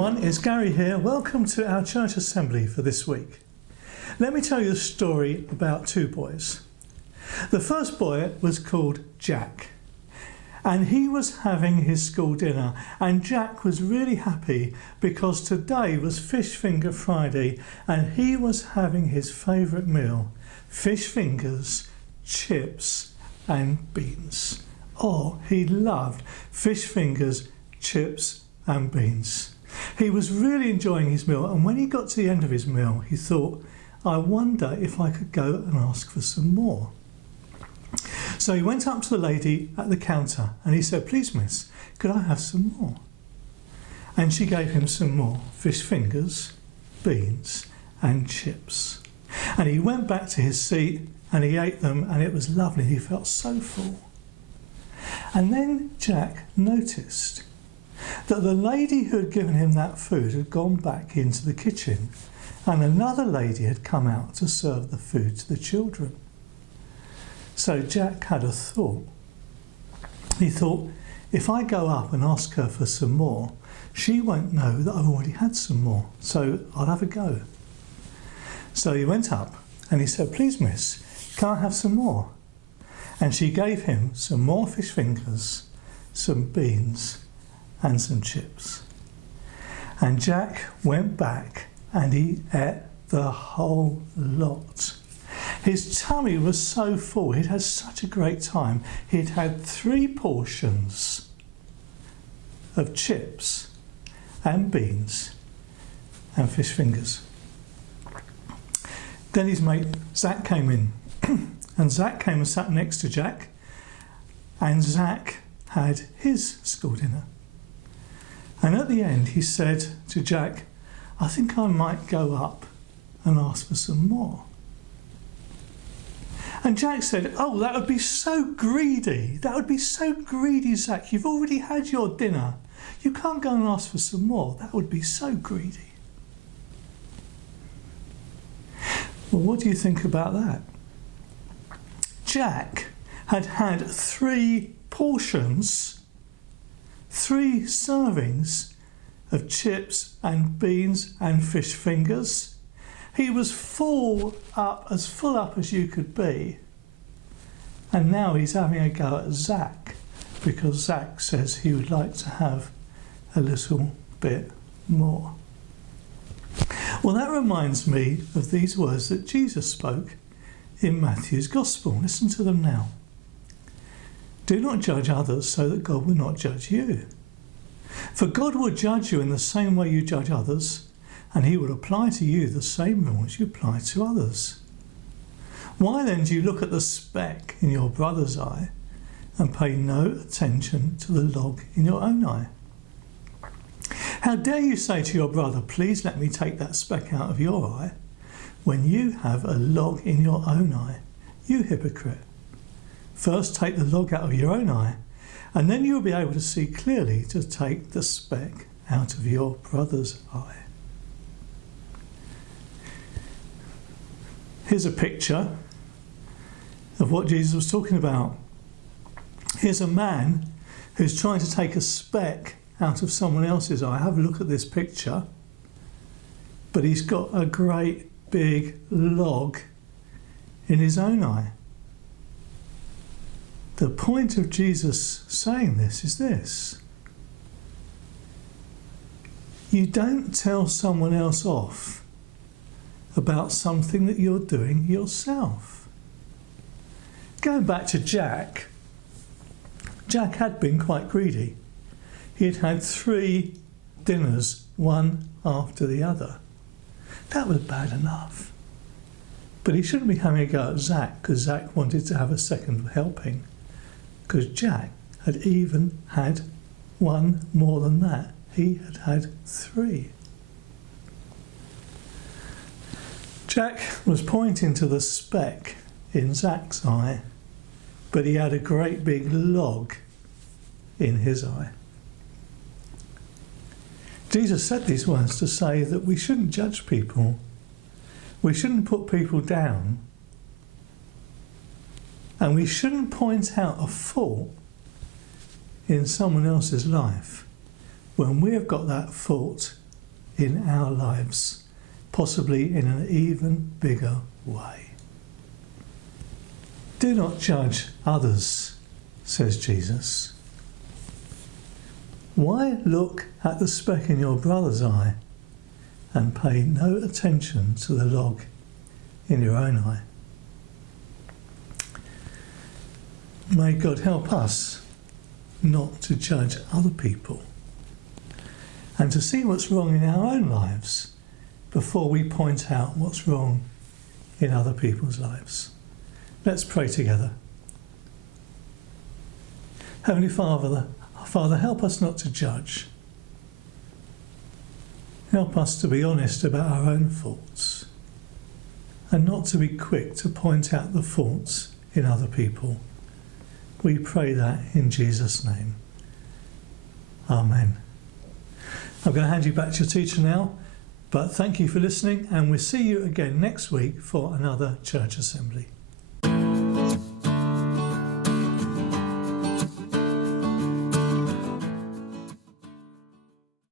everyone, it's Gary here. Welcome to our church assembly for this week. Let me tell you a story about two boys. The first boy was called Jack, and he was having his school dinner, and Jack was really happy because today was Fish Finger Friday and he was having his favourite meal, fish fingers, chips and beans. Oh, he loved fish fingers, chips and beans. He was really enjoying his meal, and when he got to the end of his meal, he thought, I wonder if I could go and ask for some more. So he went up to the lady at the counter and he said, please miss, could I have some more? And she gave him some more fish fingers, beans and chips. And he went back to his seat and he ate them, and it was lovely. He felt so full. And then Jack noticed that the lady who had given him that food had gone back into the kitchen, and another lady had come out to serve the food to the children. So Jack had a thought. He thought, if I go up and ask her for some more, she won't know that I've already had some more, so I'll have a go. So he went up and he said, please miss, can I have some more? And she gave him some more fish fingers, some beans and some chips. And Jack went back and he ate the whole lot. His tummy was so full, he'd had such a great time. He'd had 3 portions of chips and beans and fish fingers. Then his mate Zack came in, and Zack came and sat next to Jack, and Zack had his school dinner. And at the end he said to Jack, I think I might go up and ask for some more. And Jack said, oh, that would be so greedy. That would be so greedy, Zack. You've already had your dinner. You can't go and ask for some more. That would be so greedy. Well, what do you think about that? Jack had had 3 portions, 3 servings of chips and beans and fish fingers. He was full up as you could be. And now he's having a go at Zack because Zack says he would like to have a little bit more. Well, that reminds me of these words that Jesus spoke in Matthew's Gospel. Listen to them now. Do not judge others so that God will not judge you. For God will judge you in the same way you judge others, and he will apply to you the same rules you apply to others. Why then do you look at the speck in your brother's eye and pay no attention to the log in your own eye? How dare you say to your brother, please let me take that speck out of your eye, when you have a log in your own eye, you hypocrite. First take the log out of your own eye, and then you will be able to see clearly to take the speck out of your brother's eye. Here's a picture of what Jesus was talking about. Here's a man who's trying to take a speck out of someone else's eye. Have a look at this picture. But he's got a great big log in his own eye. The point of Jesus saying this is this. You don't tell someone else off about something that you're doing yourself. Going back to Jack, Jack had been quite greedy. He had had 3 dinners, one after the other. That was bad enough. But he shouldn't be having a go at Zack because Zack wanted to have a second helping, because Jack had even had 1 more than that. He had had 3. Jack was pointing to the speck in Zack's eye, but he had a great big log in his eye. Jesus said these words to say that we shouldn't judge people. We shouldn't put people down. And we shouldn't point out a fault in someone else's life when we have got that fault in our lives, possibly in an even bigger way. Do not judge others, says Jesus. Why look at the speck in your brother's eye and pay no attention to the log in your own eye? May God help us not to judge other people and to see what's wrong in our own lives before we point out what's wrong in other people's lives. Let's pray together. Heavenly Father, help us not to judge. Help us to be honest about our own faults and not to be quick to point out the faults in other people. We pray that in Jesus' name. Amen. I'm going to hand you back to your teacher now, but thank you for listening, and we'll see you again next week for another church assembly.